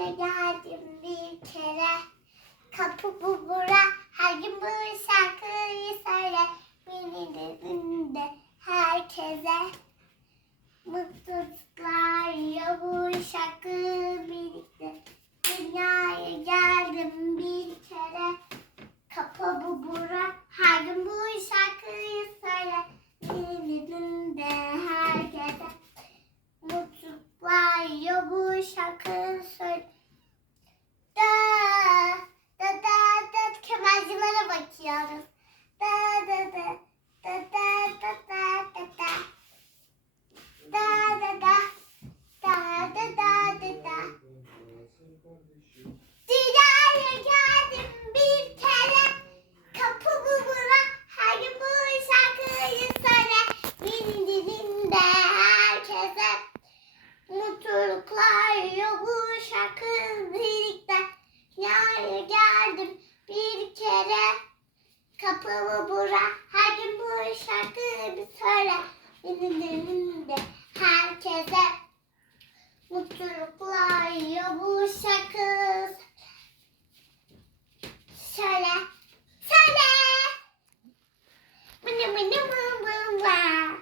Dünyaya geldim bir kere. Kapı bu bura her gün bu şarkıyı söyle. Beni de herkese mutluluklar ya bu şarkı birlikte. Dünyaya geldim bir kere. Kapı bu bura her gün bu şarkıyı söyle. Beni de herkese mutluluklar ya bu şarkı söyle. Da da da da bakıyoruz. Da da da da da da da da da. Da da da da da da da da. Dünyaya. Kapımı bura her gün bu şarkıyı söyle. Benim dilimde herkese mutluluklar yok bu şarkı Söyle. Söyle. Mını mını mı mı mı.